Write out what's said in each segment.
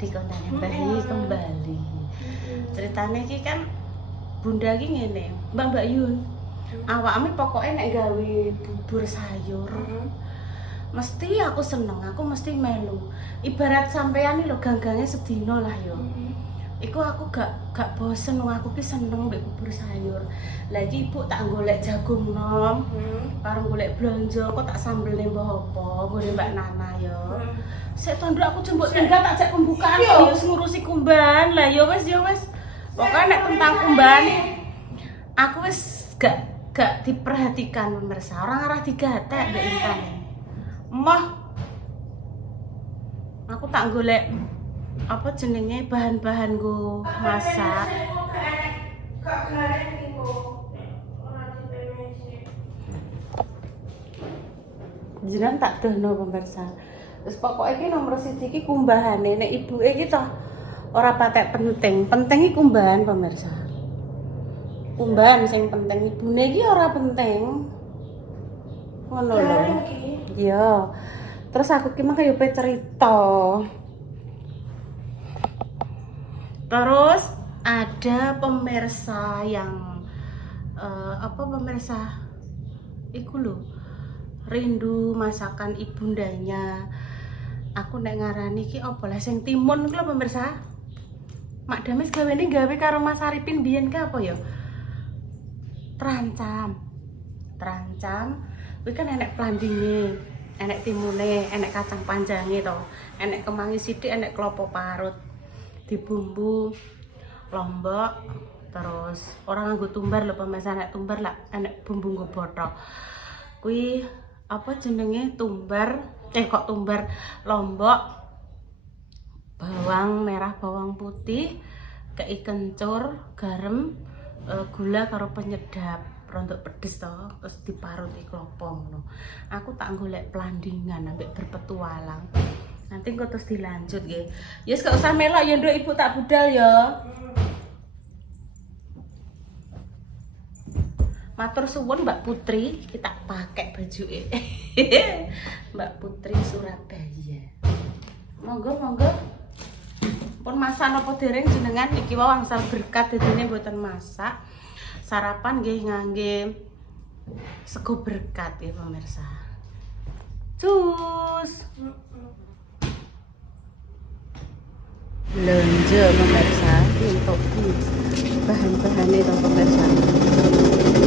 dikontane bayi kembali. Ceritanya iki kan bunda iki ngene, Mbak Yun. Awakmu pokoke nek gawe bubur sayur. Mesti aku seneng, aku mesti melu. Ibarat sampean iki lho ganggange sedina lah yo. Iku aku gak bosen wong aku ki seneng mbek bubur sayur. Lah iki ibu tak golek jagung nom. Karo golek blonjo kok tak sambelne mbah apa, nggone Mbak Nana yo. Sik tondok aku jemput tinggal tak jak pembukaan yo ngurusi kumban. Lah yo wis. Pokoknya nek tentang kumban aku wis gak diperhatikan pemirsa. Orang arah digatek mbek Intan. Moh aku tak golek apa jenenge bahan-bahan go masak. Jenengan tak dono pemirsa. Terus pokoknya iki nomor 1 iki kumbahane nek ibuke iki toh ora patek penting. Penting iki kumbahan pemirsa. Kumbahan sing penting, ibune iki ora penting. Ngono lho. Iya. Terus aku ki mah kaya cerita. Terus ada pemirsa yang pemirsa iku lho rindu masakan ibundanya. Aku nek ngarani ki apa lah sing timun ku lho pemirsa. Mak Damis gawene gawe karo Mas Arifin biyen ka apa ya? Terancam. Kuwi kan enek plandinge, enek timune, enek kacang panjange to. Enek kemangi sithik, enek klopo parut. Dibumbu lombok terus orang nganggo tumbar lho pemirsa, nek tumbar lah enek bumbu nggo bothok. Kuwi apa jenenge tumbar lombok, bawang merah, bawang putih, kei kencur, garam, gula karo penyedap, rontok pedes to, terus diparut klopo ngono. Aku tak golek plandingan ambek berpetualang. Nanti engko terus dilanjut nggih. Yes gak usah melok ya nduk ibu tak budal ya. Matur suwun Mbak Putri, kita pakai baju Mbak Putri Surabaya. Monggo. Pun masak napa dereng jenengan iki wae angsal berkat dadine mboten masak. Sarapan nggih ngangge sego berkat ya pemirsa. Cus. Belanja pemirsa untuk bahan-bahannya itu pemirsa.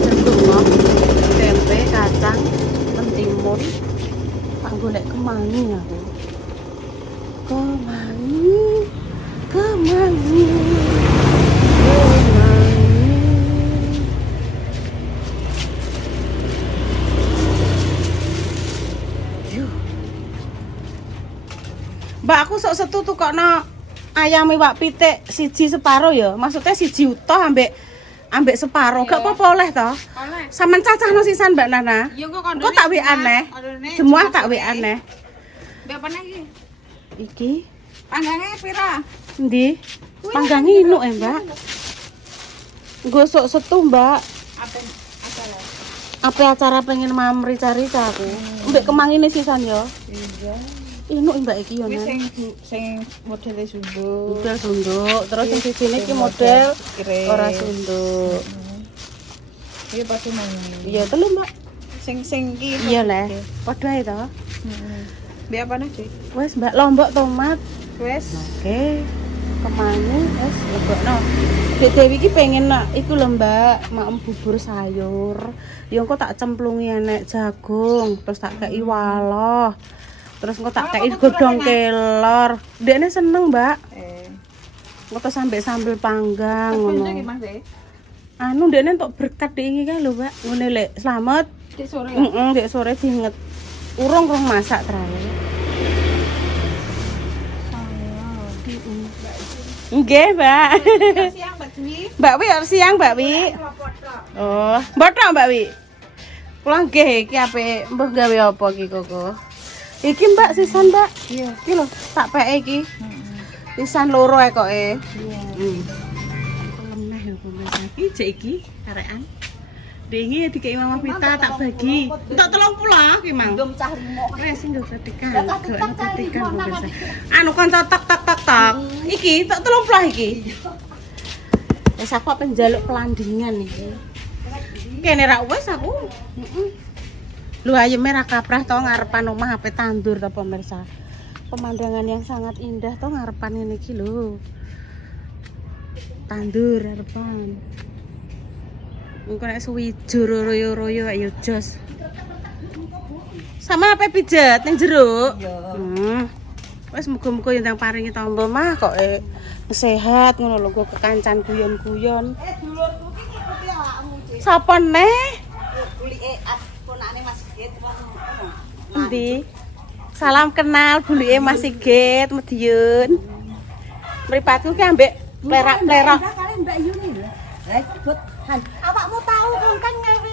Sego tempe, kacang, mentimun, tak golek kemangi aku. Kemangi. Mbak aku sok setu tukokno ayam iwak pitik siji separo ya. Maksudnya siji utuh ambek separo. Gak apa-apa oleh to? Oleh. Sampeyan cacahno sisan Mbak Nana. Ya kok tak wek aneh. Semua tak wek aneh. Mbak apa iki? Iki. Panggange pira? Endi? Panggange inuk Mbak. Gosok setu Mbak. Apa acara pengen mamrica-rica aku. Mbek kemangine sisan ya. Iya. Inuk Mbak iki yo nang. Sing modele sunduk. Model sunduk, terus sing sijine iki model ora sunduk. Iki padha mangan. Iya telu Mbak. Sing iki. Iya le. Padha ae to. Heeh. Mbak apa nih, Dik? Wes Mbak lombok tomat. Wes. Oke. Kemangi wes lebokno. Dek Dewi iki pengen nak iku lho Mbak, maem bubur sayur. Ya engko tak cemplungi enek jagung, terus tak kei waloh. Terus engko tak kei godhong kelor. Dekne seneng, Mbak. Engko terus sampe sambel panggang ngono. Anu dekne entuk berkat iki kae lho, Mbak. Ngene lek slamet. Dek sore. Heeh, dek sore diinget. Urung masak terakhir. Nggih, Mbak. Siang, Mbak Dwi. Mbak Wi arep siang, Mbak Wi. Oh, bothok Mbak Wi. Kula nggih iki apik mbah gawe apa iki Koko? Iki Mbak sisan, Mbak. Iya. Iki lho, tak peke iki. Sisan loro ekoke. Iya. Lemah lho pemirsa. Iki jek iki karekan. Dengi dikei Mama Vita tak bagi. Untuk 30 ki, Mang. Ndum cah limok. Wes sing ketika. Anu kanca tak tak tak tak. iki, tak 30 iki. Wis aku apa njaluk pelandingan iki. Kene ra wis aku. Heeh. Lu ayeme ra kaprah to ngarepan omah ape tandur to pemirsa. Pemandangan yang sangat indah to ngarepan ini iki lho. Tandur ngarepan. Engko nek suwijo royo-royo ayo jos. Sama apa pijet ning jero? Iya. Wis muga-muga yen tang paringi tampa mah kok sehat ngono lho kok kekancan guyon-guyon. Dulurku ki ngikuti awakmu, Dik. Sapa neh? Bulike ponakane Mas Sigit ngono. Endi? Salam kenal bulike Mas Sigit Madiun. Mripatku ki ambek plerak-plerok. Kali Mbak Yuni lho. Lah ikut Han. Awakmu tahu kan ngewe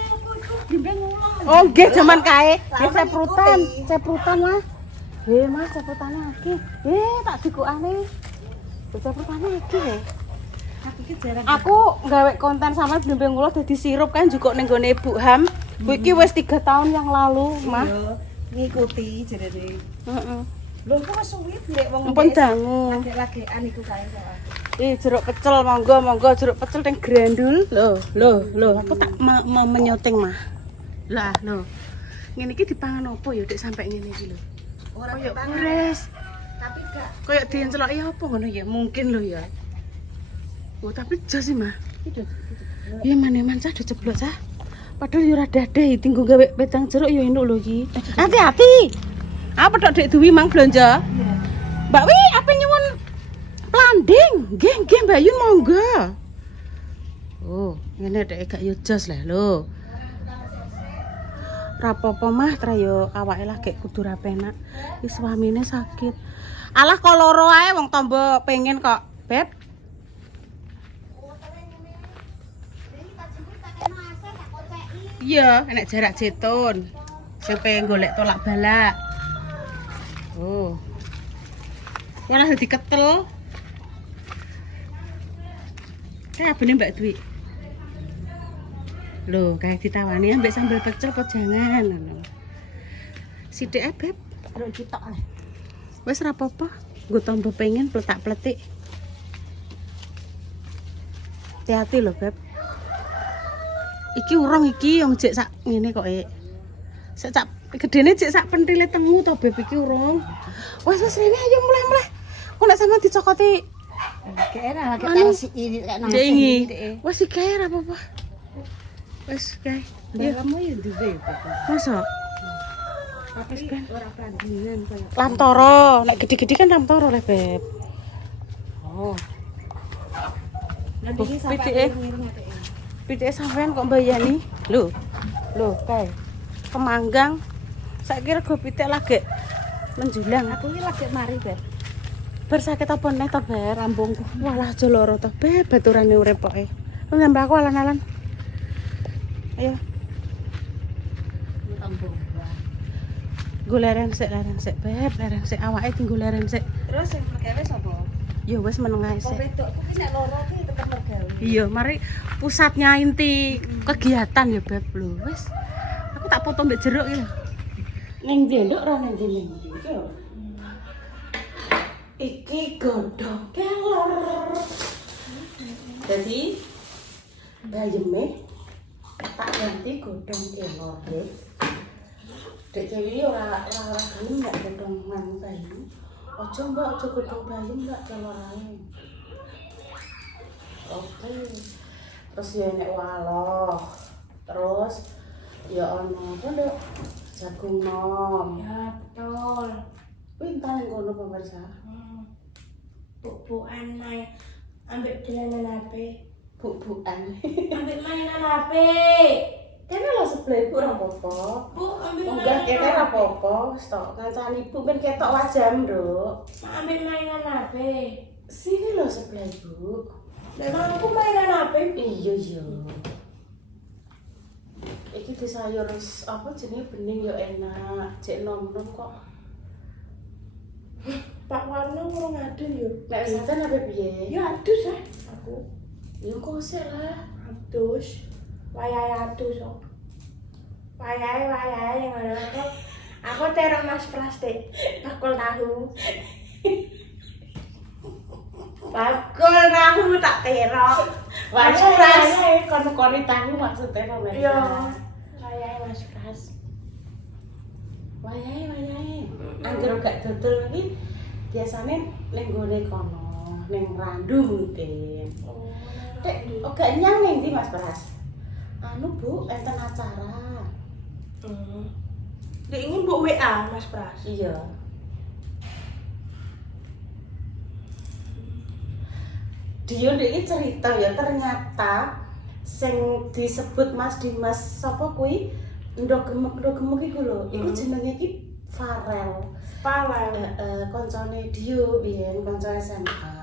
dimbeng ngulon. Oh nggih jaman kae. Nggih ceprutan lah. Mas ceprutane akeh. Tak dikukane. Ceprutane akeh. Aku ki jarang. Aku nggawe konten sama dimbeng ngulon dadi sirup kan juga ning gone Ibu Ham. Kuwi iki wis 3 tahun yang lalu, Mah. Iya, ngikuti jenenge. Heeh. Lho kok wis suwi ndek wong Ampun dangu. lagi-lagian iku kae kok. Jeruk pecel monggo jeruk pecel teng grandul. Loh, aku tak menyoting mah. Lah, lho. Ngene iki dipangan opo ya Dik sampe ngene iki lho. Ora Koyok dipangan. gores. Tapi gak Koyok dienceloki apa ngono ya? Mungkin lho ya. Oh, tapi jos sih mah. Iya man cah diceblok cah. Padahal yo ora dadeh tinggo gawe wedang jeruk yo enuk lho iki. Hati-hati. Apa tok Dik Duwi mang blonjo? Mbak Wi, apa nyuwun landing? Nggih Mbak Yun monggo. Oh, ngene dek gak yo jos lah lho. Rapopo mah tra yo awake lagi kudu ra penak. Wis suamine sakit. Alah kok loro ae wong tombo pengen kok, Beb. Iya, enek jarak jetun. Sing pengen golek tolak balak. Oh. Malah dadi ketel. Kayak bener Mbak Dwi. Loh, kayak ditawani ambek sambal pecel kok jangan ngono. Sithik ae, Beb. terus ditok lah. Wis ora apa-apa. Nggo tambah pengen pletak-pletik. Hati-hati lho, Beb. Iki urung iki yang jek sak ngene kok sak gedene jek sak pentile temu to Beb iki urung. Wis rene ayo mulai. Kok nek sampean dicokoti Kira lagi Anu, kasih ini kayak nasi jengi. ini. Wis iki ae ora apa-apa. Wis kae. Ya kamu ya duwe Masa tapi ora pelandingan kayak. Lamtoro, nek gede-gede kan lamtoro le Beb. Oh, Nanti iki sampai pitike. ngiring adek. Pitike sampean kok mbayani? Lho kae. Kemanggang. Saiki rego pitik lagi menjulang. Aku iki lagi mari, Beb. Bersakit apa nih to, Beb? Rambungku. Walah aja loro to, Beb. Baturane urip pokoke. Nambah aku alan-alan. Ayo, Tambung. gue leren sik, Beb. Leren sik awake tinggal leren sik. Terus yang mergawe sapa? Ya wis meneng ae Kok sik. wedokku ki nek loro ki tetep mergawe. Iya, mari pusatnya inti kegiatan ya, Beb. Lho, wis. Aku tak foto mbek jeruk ya. Ning ndi nduk ora ning ndi iki lho. Iki godhong kelor. Jadi bayeme tak ganti godhong kelor, Beb. Dek Dewi ora gelem nek godhong nganu bayi. Aja Mbak, aja godhong bayi Mbak kelor ae. Oke. Terus ya nek waloh. Terus ya ono apa nduk? Jagung nom. Ya, betul. Pintar yang kono pemirsa. Buk-bukan main ambil dolanan HP. Buk-bukan. Ambil mainan HP. Kene lho sebelah ibu ora apa-apa. Bu, ambil Enggak, mainan kene ora HP. apa-apa. Wis tok kancane ibu ben ketok wajahmu, Nduk. Ambil mainan HP. Sini lho sebelah ibu. Memang aku mainan HP. Iya. Iki di sayur apa jenenge bening ya enak. Cek nom-nom kok. Pak Warno ngurung adus yo. Nek santen apa piye? Ya adus ah aku. Ya kok sik lah. Adus. Wayahe adus kok. Wayahe yang ada aku terok mas plastik. Bakul tahu. Bakul tahu tak terok. Mas Pras. Kon tahu maksudnya pemirsa. Iya. Wayahe Mas Pras. Wayahe. Angger gak dodol iki biasane ning gone kono, ning Randu mungkin. Dek, gak nyang ning ndi Mas Pras? Anu Bu, enten acara. Dek ingin mbok WA Mas Pras. Iya. Dia iki cerita ya ternyata sing disebut Mas Dimas sapa kuwi ndok gemuk iku lho. Iku jenenge iki Farel. Koncone Dio biyen kanca SMA.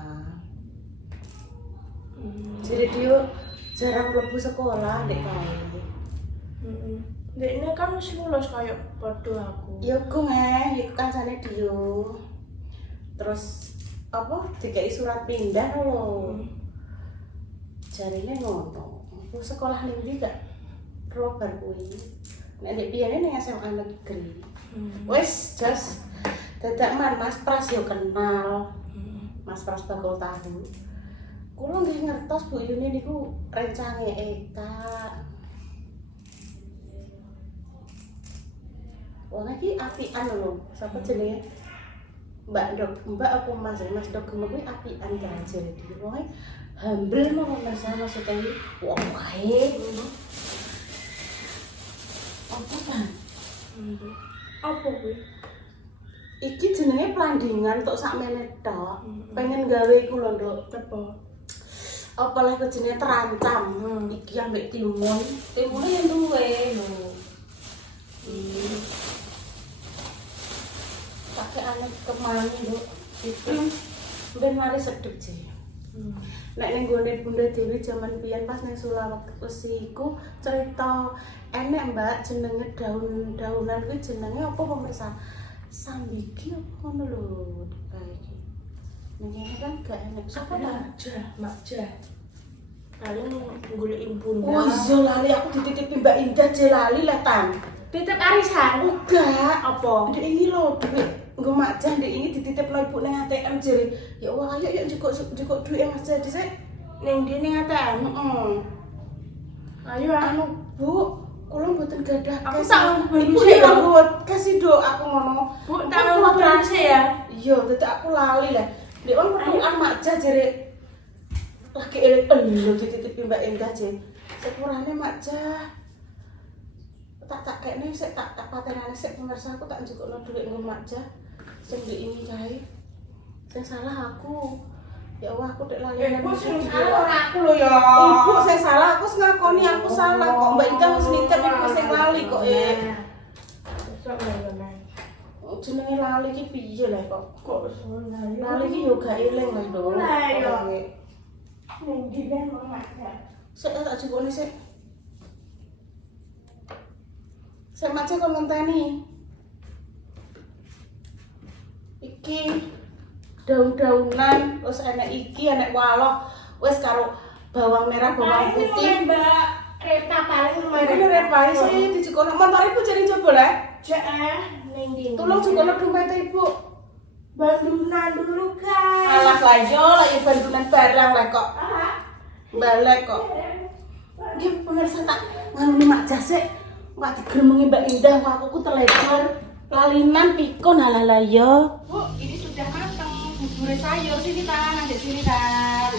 Jadi dia jarang mlebu sekolah dek kae. Dek ini kan wis lulus kayak padha aku. Ya ku iku kancane Dio. Terus apa dikai surat pindah lho. Jarine ngono. Aku sekolah ning ndi gak ro bar kuwi. Nek ndek piyane ning SMA negeri. Wis jas dadak Mas Pras yo kenal. Mas Pras bakul tahu. Kulo nggih ngertos Bu Yuni niku rencange Eka. Wong iki apian lho. Sapa jenenge? Mbak apa Mas Dok gemuk kuwi apian kancil iki. Wong humble mau masalah maksudnya wong kae. Apa kan? Apa kuwi? Iki jenenge pelandingan tok sakmene tok. Pengen gawe iku lho, Nduk. Apa? Apa lek jenenge terancam. Iki ambek timun. Timune yang duwe lho. Pakai anak kemana Nduk? Itu ben mari sedep sih. Nek ning gone Bunda Dewi jaman biyen pas ning Sulawesi iku cerita enek Mbak jenenge daun-daunan kuwi jenenge apa pemirsa? Sambiki apa ngono lho kae iki. Ning kene kan gak enek. Sapa Makja. Paling golek Bunda. Oh iya lali aku dititipi Mbak Indah je lali lah Tan. Titip arisan. Enggak. Apa? Ndek ini lho duit nggo makjah ndek ini dititipno ibu ning ATM jere. Ya Allah ayo yuk njukuk duit Mas Jadi sik. Ning ndi ning ATM? Ayo Anu Bu, kula mboten gadah Aku cash. tak nganggo Ibu sik, ya lho. buat kasih do aku ngono. Bu, tak nganggo transe ya. Iya, dadak aku lali lah. Ndek wong perluan makjah jere lagi eling lho dititipi Mbak Indah je. Sepurane makjah. Tak kene sik tak patenane sik pemirsa aku tak njukukno dhuwit nggo makjah. Sing ndek ini kae. Sing salah aku. Ya Allah aku dek lali. Bu sing salah ora aku lho ya. Ibu sing salah, aku ngakoni aku salah kok. Mbak Indah wis nitip ibu sing lali kok. Sok lho. Jenenge lali iki piye lah kok? Kok lali? Lali iki yo gak eling lah, Nduk. Lah yo. Ning ndi ben Makja? Sik tak jupukne sik. Sik macet kon ngenteni. Iki daun-daunan, terus enek iki, enek waloh, wis karo bawang merah, bawang putih. Mbak kereta paling lumayan. Iki rek bae sih dijukukno motor ibu jare coba lah. Cek ning ndi? Tolong jukukno dompet ibu. Bandunan dulu kan. Alah lah yo, lagi bandunan barang lah kok. Balik kok. Nggih pemirsa tak nganu makjah sik. Wak digremengi Mbak Indah, kok aku teledor. Lalinan pikun halala yo. Bu, ini sudah matang. Bubur sayur sini Tan, ada sini Tan.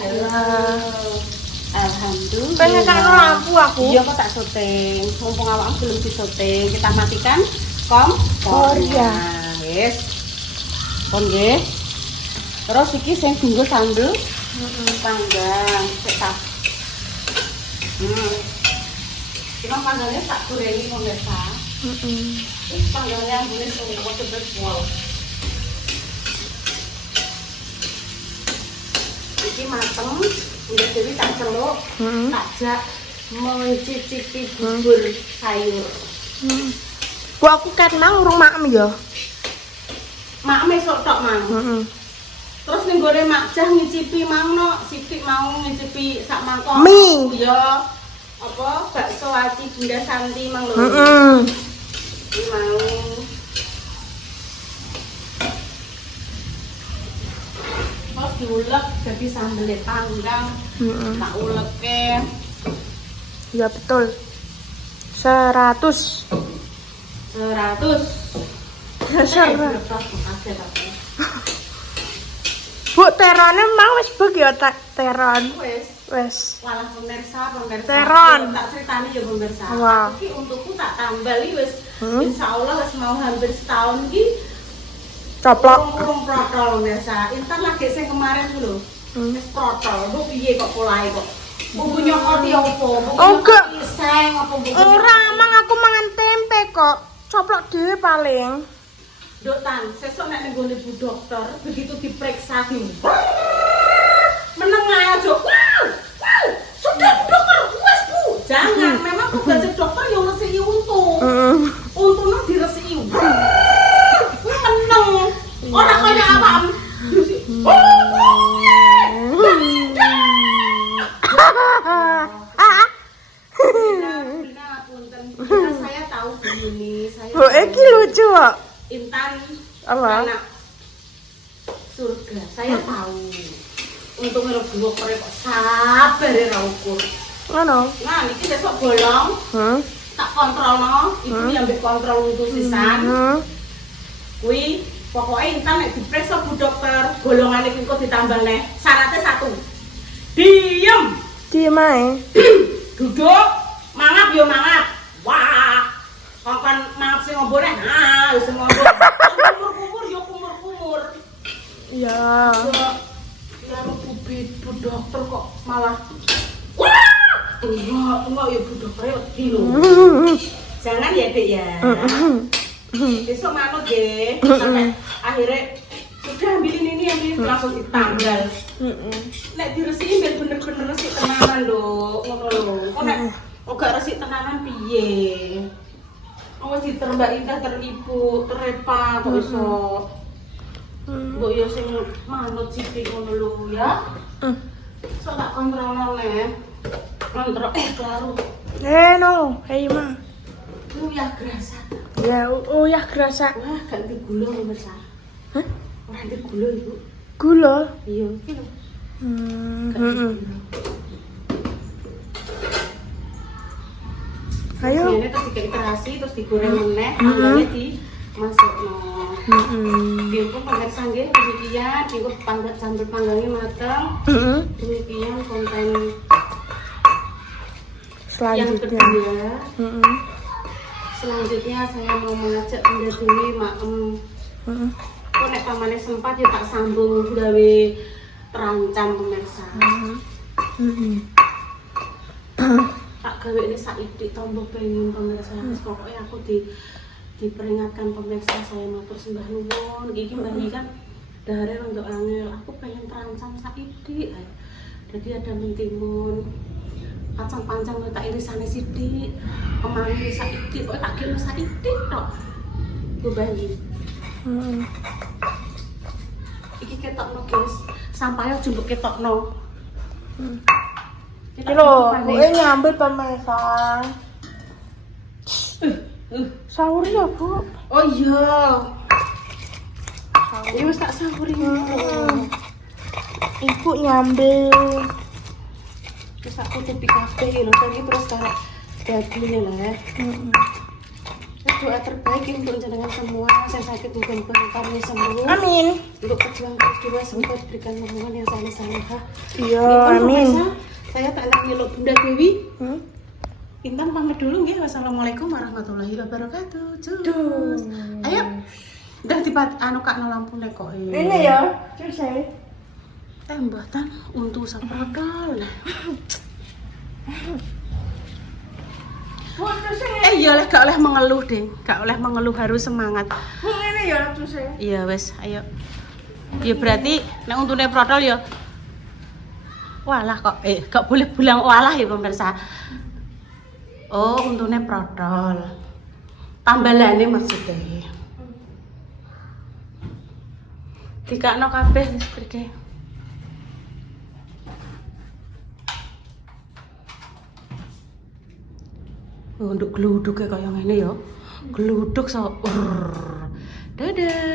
Alhamdulillah. Pengen karo lampu aku. Iya kok tak syuting. Mumpung awakmu belum disyuting, kita matikan kompornya. Wis. Kon nggih. Terus iki sing dienggo sambel panggang sik ta. Kita panggangnya tak gorengi pemirsa. Panggangnya boleh semua tebet wow. Iki mateng, udah jadi tak celuk, tak jak mencicipi bubur sayur. Bu aku kan mang urung maem ya. Mak mesok tok mang. Terus ning gone makjah ngicipi mangno, sithik mau ngicipi sak mangkok. Mie. Ya. Apa bakso aci Bunda Santi mang lho. Iki mau. Terus diulek jadi sambel panggang. Tak uleke. Ya betul. 100. 100. Bu, terone mau wis beg ya teron. Wis. Walah pemirsa. Teron. Tak ceritani ya pemirsa. Wah. Iki untukku tak tambali wis insyaallah wis mau hampir setahun iki. Coplok. Urung protol pemirsa. Intan lagi sing kemarin ku lho. Wis protol. Bu piye kok polahe kok? Bumbu nyokoti opo? Enggak. Pisang apa bumbu? Ora, mang aku mangan tempe kok. Coplok dhewe paling. Dok Tan, sesuk nek ning gone Bu Dokter, begitu diperiksa di meneng aja. Wow. Sudah Bu Dokter, wes Bu. Jangan, memang tugas dokter yang resiki untu. Untune diresiki. Meneng. Ora kaya awakmu. Saya tahu begini, saya. Oh, iki lucu kok. Intan Apa? anak surga. Saya tahu. Untuk ngelok dokter kok sabar ya ukur. Ngono. Nah, niki besok bolong. Tak kontrolno, ibu yang mbek kontrol untuk sisan. Kuwi pokoknya Intan nek diperiksa Bu Dokter, golongan iki kok ditambah neh. Syaratnya 1. Diem. Diem ae. Duduk, mangap yo mangap. Wah. Kongkon mangap sing ngombone. Nah, sing ngombone. Kumur-kumur yo kumur-kumur. Iya. Ya Bu Dokter kok malah wah. Enggak ya Bu Dokter yo dino. Jangan ya, Dek ya. Besok manut nggih. Sampai akhirnya sudah ambilin ini langsung ditanggal. Nek diresiki ben bener-bener resik tenanan lho, ngono lho. Kok nek gak resik tenanan piye? Wis ditermbak Indah teripu, terepa kok iso. Mbok yo sing manut sithik ngono lho ya. Sok tak kontrolno nek. Kontrol karo. No, hei ma. Lu ya gerasa. Ya, ya gerasa. Wah, gak di gula pemirsa. Hah? Ora di gula, Ibu. Gula. Iya, iki lho. Ayo. Ini terus diterasi, terus digoreng meneh, tangganya dimasukno. Diukur pemirsa nggih, demikian diukur sambil panggangnya mateng. Demikian konten yang Selanjutnya. kedua. Selanjutnya saya mau mengajak Bunda Dewi maem. Kok nek pamane sempat ya tak sambung gawe terancam pemirsa. Tak gawe ini saidik tombol pengen pemirsa. Pokoknya aku diperingatkan pemirsa, saya matur sembah nuwun. Iki Mbak Ni kan dahare untuk angel. Aku pengen terancam saidik. Jadi ada mentimun. Kacang-pancang tak irisane sithik. Kemangi saidik, kok tak kira saidik tok. Bu Bani. Iki ketokno, guys. Sampahnya jumbo ketokno. Iki lho, kowe nyambel pemirsa. Sahur ya, Bu? Oh iya. Ya wis tak sahuri. Ibu nyambel. Terus aku tutupi kabeh lho, tadi terus karo dagingnya lah. Doa terbaik untuk jenengan semua yang sakit mudah-mudahan kami sembuh. Amin. Untuk pejuang kedua sempat berikan hubungan yang saleh-salehah. Iya, amin. Saya tak nak nyeluk Bunda Dewi. Intan pamit dulu nggih. Wassalamualaikum warahmatullahi wabarakatuh. Cus. Ayo. Udah tiba Kak no lampu nek kok. Ini ya, cus saya. Mbah Tan untu saprodol. Iya lah, gak oleh mengeluh deh, gak oleh mengeluh, harus semangat. Ini ya, cus saya. Iya wes, ayo. Ya berarti nek untune protol ya. Walah kok, gak boleh bilang walah ya pemirsa. Oh, untune protol. Tambalane maksudnya. Dikakno kabeh listrike. Untuk gluduk kaya ngene ya. Gluduk so. Dadah.